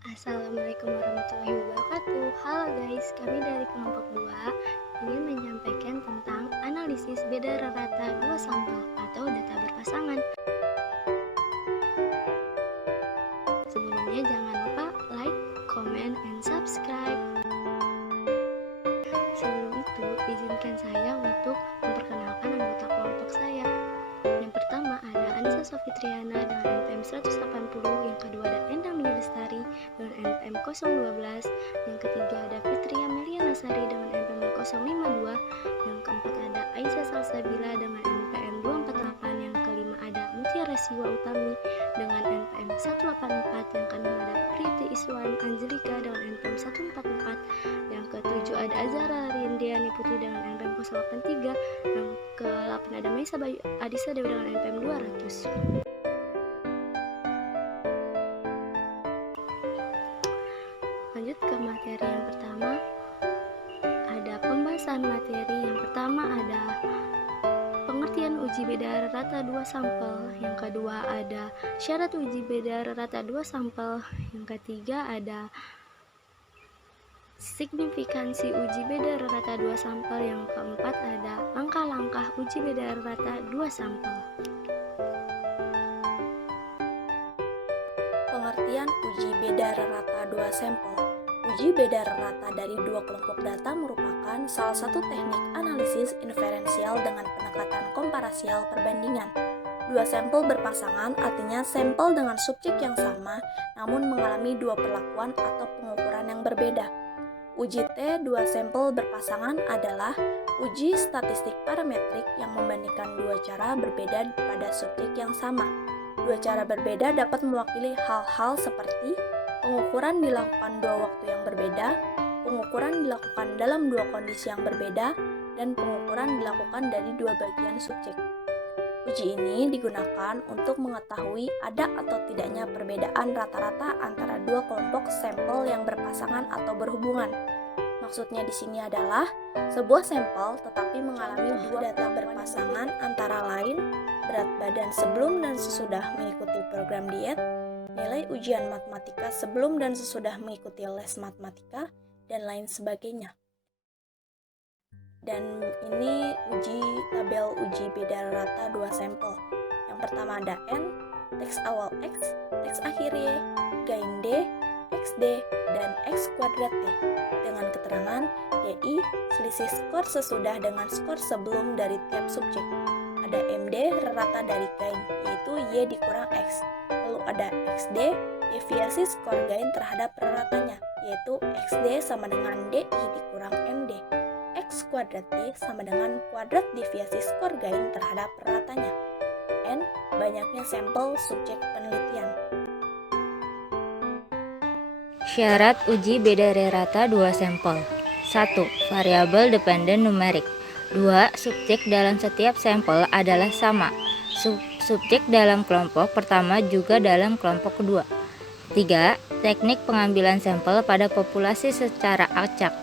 Assalamualaikum warahmatullahi wabarakatuh. Halo guys, kami dari kelompok 2 ingin menyampaikan tentang analisis beda rata dua sampel atau data berpasangan. Sebelumnya jangan lupa like, comment, and subscribe. Sebelum itu, izinkan saya untuk memperkenalkan anggota kelompok saya. Yang pertama ada Anissa Sofitriana dengan NPM 180, yang kedua ada Endang Dwi Lestari dengan NPM 012, yang ketiga ada Fitri Amelia Nasari dengan NPM 052, yang keempat ada Aisyah Salsabila dengan NPM 248, yang kelima ada Mutiara Siwa Utami dengan NPM 184, yang keenam ada Priti Iswan Angelika dengan NPM 144, yang ketujuh ada Azara Rindiani Putri dengan NPM 083, yang ke-8 ada Maisa Bayu Adisa Dewi dengan NPM 200. Lanjut ke materi yang pertama, ada pembahasan materi. Yang pertama ada pengertian uji beda rata dua sampel, yang kedua ada syarat uji beda rata dua sampel, yang ketiga ada signifikansi uji beda rata dua sampel, yang keempat ada langkah-langkah uji beda rata dua sampel. Pengertian uji beda rata dua sampel. Uji beda rata dari dua kelompok data merupakan salah satu teknik analisis inferensial dengan pendekatan komparasial perbandingan. Dua sampel berpasangan artinya sampel dengan subjek yang sama namun mengalami dua perlakuan atau pengukuran yang berbeda. Uji T dua sampel berpasangan adalah uji statistik parametrik yang membandingkan dua cara berbeda pada subjek yang sama. Dua cara berbeda dapat mewakili hal-hal seperti pengukuran dilakukan dua waktu yang berbeda, pengukuran dilakukan dalam dua kondisi yang berbeda, dan pengukuran dilakukan dari dua bagian subjek. Uji ini digunakan untuk mengetahui ada atau tidaknya perbedaan rata-rata antara dua kelompok sampel yang berpasangan atau berhubungan. Maksudnya di sini adalah sebuah sampel tetapi mengalami dua data berpasangan antara lain berat badan sebelum dan sesudah mengikuti program diet, nilai ujian matematika sebelum dan sesudah mengikuti les matematika, dan lain sebagainya. Dan ini tabel uji beda rata dua sampel. Yang pertama ada N, teks awal X, teks akhir Y, gain D, XD, dan X kuadrat T. Dengan keterangan DI, selisih skor sesudah dengan skor sebelum dari tiap subjek. Ada MD, rata dari gain, yaitu Y dikurang X. Lalu ada XD, deviasi skor gain terhadap ratanya, yaitu XD sama dengan DI dikurang MD. X kuadrat T sama dengan kuadrat deviasi skor gain terhadap ratanya. N, banyaknya sampel subjek penelitian. Syarat uji beda rata dua sampel. 1. Variabel dependen numerik. 2. Subjek dalam setiap sampel adalah sama. Subjek dalam kelompok pertama juga dalam kelompok kedua. 3. Teknik pengambilan sampel pada populasi secara acak.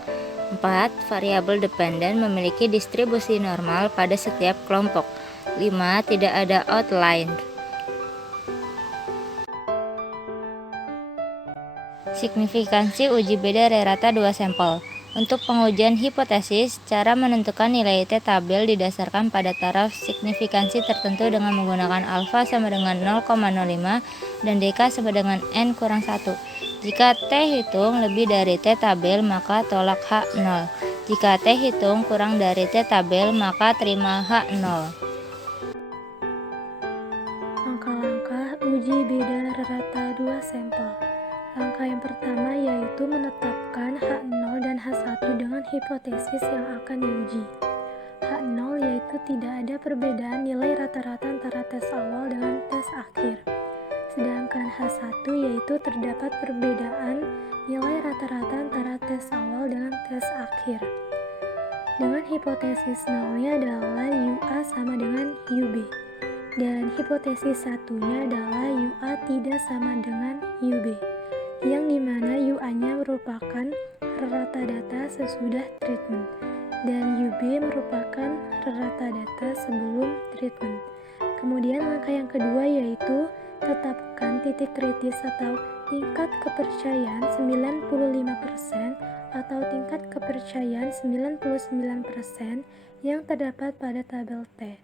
4. Variabel dependen memiliki distribusi normal pada setiap kelompok. 5. Tidak ada outlier. Signifikansi uji beda rata dua sampel. Untuk pengujian hipotesis, cara menentukan nilai T tabel didasarkan pada taraf signifikansi tertentu dengan menggunakan alfa sama dengan 0,05 dan dk sama dengan n kurang 1. Jika T hitung lebih dari T tabel, maka tolak H 0. Jika T hitung kurang dari T tabel, maka terima H 0. Langkah-langkah uji beda rata dua sampel. Langkah yang pertama yaitu menetapkan H0 dan H1 dengan hipotesis yang akan diuji. H0 yaitu tidak ada perbedaan nilai rata-rata antara tes awal dengan tes akhir. Sedangkan H1 yaitu terdapat perbedaan nilai rata-rata antara tes awal dengan tes akhir. Dengan hipotesis nolnya adalah UA sama dengan UB. Dan hipotesis satunya adalah UA tidak sama dengan UB, yang dimana UA-nya merupakan rata data sesudah treatment dan UB merupakan rata data sebelum treatment. Kemudian langkah yang kedua yaitu tetapkan titik kritis atau tingkat kepercayaan 95% atau tingkat kepercayaan 99% yang terdapat pada tabel T.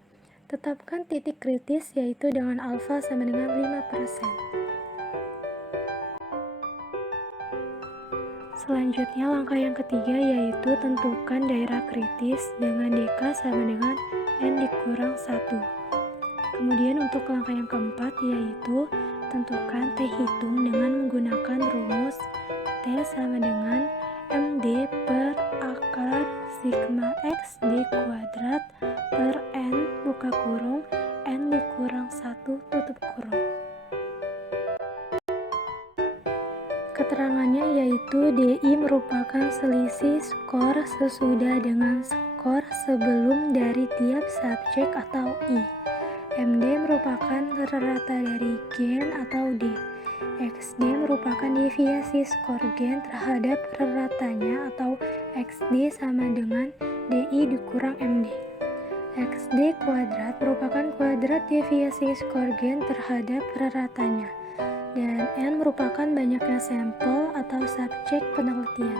Tetapkan titik kritis yaitu dengan alfa sama dengan 5%. Selanjutnya langkah yang ketiga yaitu tentukan daerah kritis dengan DK sama dengan N dikurang 1. Kemudian untuk langkah yang keempat yaitu tentukan T hitung dengan menggunakan rumus T sama dengan MD per akar sigma X D kuadrat per N buka kurung N dikurang 1 tutup kurung. Keterangannya yaitu DI merupakan selisih skor sesudah dengan skor sebelum dari tiap subjek atau I. MD merupakan rata dari gen atau D. XD merupakan deviasi skor gen terhadap ratanya atau XD sama dengan DI dikurang MD. XD kuadrat merupakan kuadrat deviasi skor gen terhadap ratanya. Dan N merupakan banyaknya sampel atau subjek penelitian.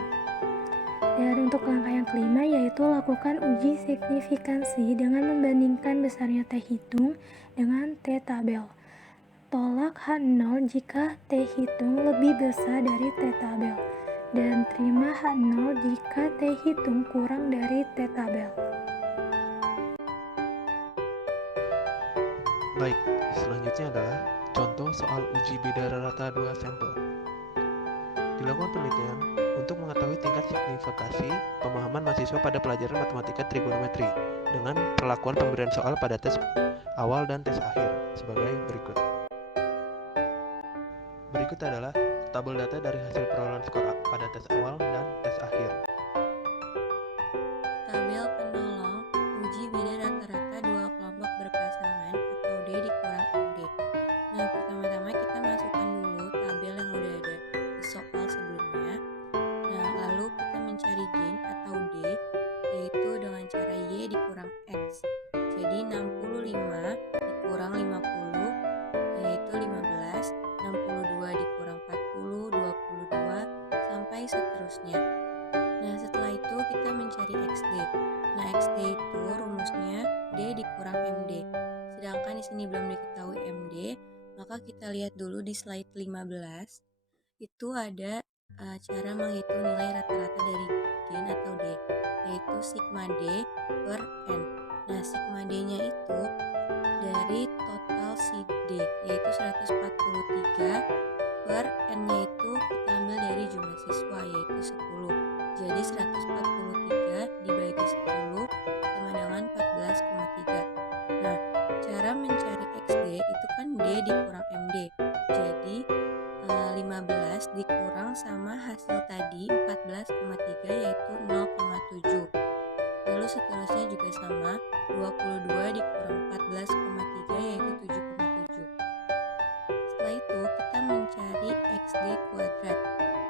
Dan untuk langkah yang kelima yaitu lakukan uji signifikansi dengan membandingkan besarnya T hitung dengan T tabel. Tolak H0 jika T hitung lebih besar dari T tabel. Dan terima H0 jika T hitung kurang dari T tabel. Baik, selanjutnya adalah contoh soal uji beda rata dua sampel. Dilakukan penelitian untuk mengetahui tingkat signifikasi pemahaman mahasiswa pada pelajaran matematika trigonometri dengan perlakuan pemberian soal pada tes awal dan tes akhir sebagai berikut. Berikut adalah tabel data dari hasil perolehan skor pada tes awal dan tes akhir. Tabel penolong uji beda rata-rata dua kelompok berpasangan atau D dikurang MD. Nah, pertama-tama kita masukkan dulu tabel yang udah ada di soal sebelumnya. Nah, lalu kita mencari gen atau D, yaitu dengan cara Y dikurang X. Jadi 65 dikurang 50, yaitu 15, 62 dikurang 40, 22, sampai seterusnya. Nah, setelah itu kita mencari XD. Nah, XD itu rumusnya D dikurang MD. Sedangkan di sini belum diketahui MD, maka kita lihat dulu di slide 15. Itu ada cara menghitung nilai rata-rata dari gen atau D, yaitu sigma D per N. Nah, sigma D-nya itu dari total si D, yaitu 143 per N-nya itu kita ambil dari jumlah siswa, yaitu 10. Jadi 143 dibagi 10 sama dengan 14,3. Nah, cara mencari XD itu kan D dikurang MD. Jadi 15 dikurang sama hasil tadi 14,3 yaitu 0,7. Lalu seterusnya juga sama, 22 dikurang 14,3 yaitu 7,7. Setelah itu kita mencari XD kuadrat,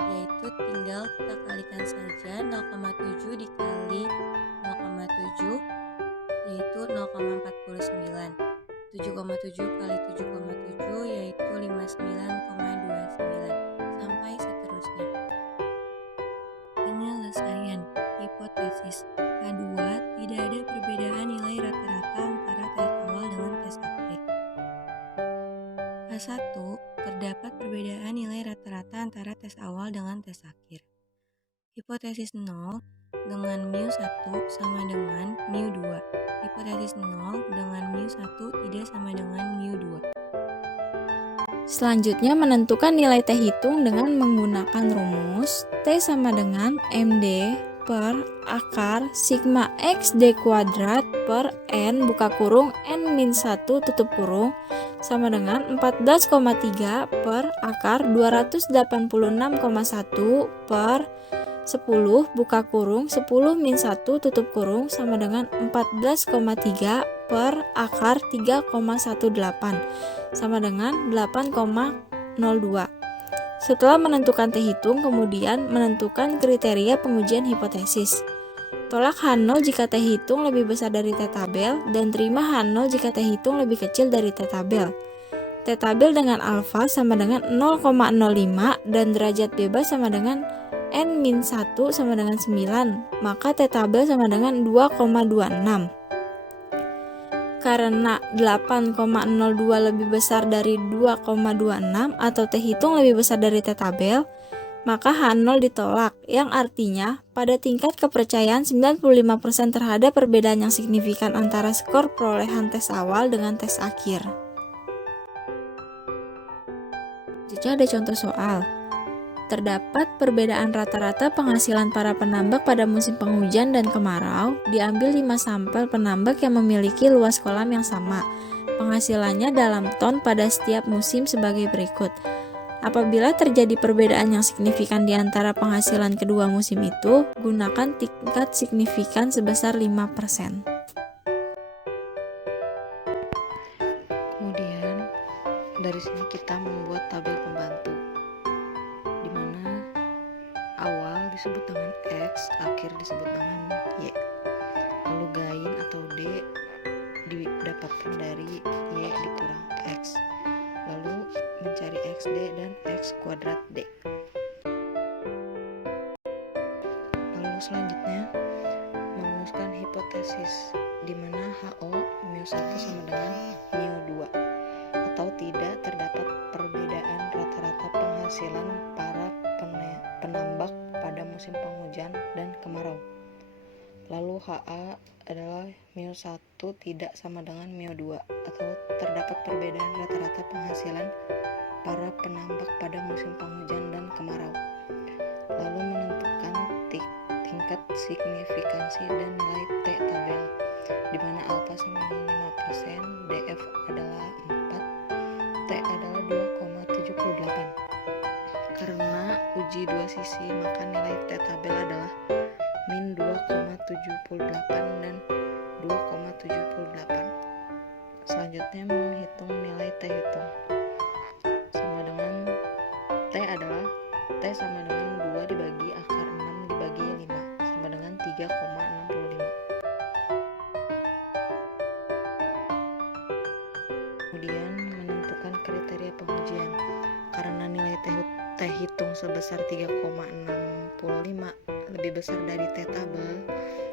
yaitu tinggal kita kalikan saja 0,7 dikali 0,7 yaitu 0,49. 7,7 kali 7,7 yaitu 59,29 sampai seterusnya. Penyelesaian hipotesis K2 tidak ada perbedaan nilai rata-rata antara tes awal dengan tes akhir. K1 terdapat perbedaan nilai rata-rata antara tes awal dengan tes akhir. Hipotesis 0 dengan mu1 sama dengan mu2. Hipotesis 0 dengan mu1 tidak sama dengan mu2. Selanjutnya menentukan nilai T hitung dengan menggunakan rumus T sama dengan MD per akar sigma X D kuadrat per N buka kurung N min 1 tutup kurung sama dengan 14,3 per akar 286,1 per 10 buka kurung 10 min 1 tutup kurung sama dengan 14,3 per akar 3,18 sama dengan 8,02. Setelah menentukan T hitung, kemudian menentukan kriteria pengujian hipotesis. Tolak H0 jika T hitung lebih besar dari T tabel dan terima H0 jika T hitung lebih kecil dari T tabel. T tabel dengan alfa sama dengan 0,05 dan derajat bebas sama dengan N-1 sama dengan 9, maka T tabel sama dengan 2,26. Karena 8,02 lebih besar dari 2,26 atau T hitung lebih besar dari T tabel, maka H0 ditolak, yang artinya pada tingkat kepercayaan 95% terhadap perbedaan yang signifikan antara skor perolehan tes awal dengan tes akhir. Selanjutnya ada contoh soal. Terdapat perbedaan rata-rata penghasilan para penambak pada musim penghujan dan kemarau. Diambil 5 sampel penambak yang memiliki luas kolam yang sama. Penghasilannya dalam ton pada setiap musim sebagai berikut. Apabila terjadi perbedaan yang signifikan di antara penghasilan kedua musim itu, gunakan tingkat signifikan sebesar 5%. Kemudian dari sini kita membuat tabel pembantu, di mana awal disebut dengan X, akhir disebut dengan Y. Lalu gain atau D didapatkan dari Y dikurang X. Lalu mencari XD dan X kuadrat D. Lalu selanjutnya merumuskan hipotesis, di mana HO mu1 sama dengan mu2, atau tidak terdapat perbedaan rata-rata penghasilan para penambak pada musim penghujan dan kemarau. Lalu HA adalah mu1 tidak sama dengan mu2, atau terdapat perbedaan rata-rata penghasilan para penambak pada musim penghujan dan kemarau. Lalu menentukan tingkat signifikansi dan nilai T tabel, di mana alfa sama dengan 5%, DF adalah 4, T adalah 2,78. Karena uji dua sisi, maka nilai T tabel adalah min 2,78 dan 2,78. Selanjutnya menghitung nilai T hitung, sama dengan T adalah T sama dengan 2 dibagi akar 6 dibagi 5, sama dengan 3,65. Kemudian menentukan kriteria pengujian. Karena nilai T hitung sebesar 3,65 lebih besar dari T tabel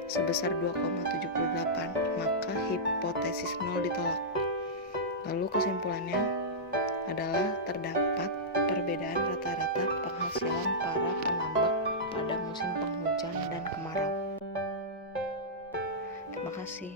sebesar 2,78, maka hipotesis 0 ditolak. Lalu kesimpulannya adalah terdapat perbedaan rata-rata penghasilan para penambak pada musim penghujan dan kemarau. Terima kasih.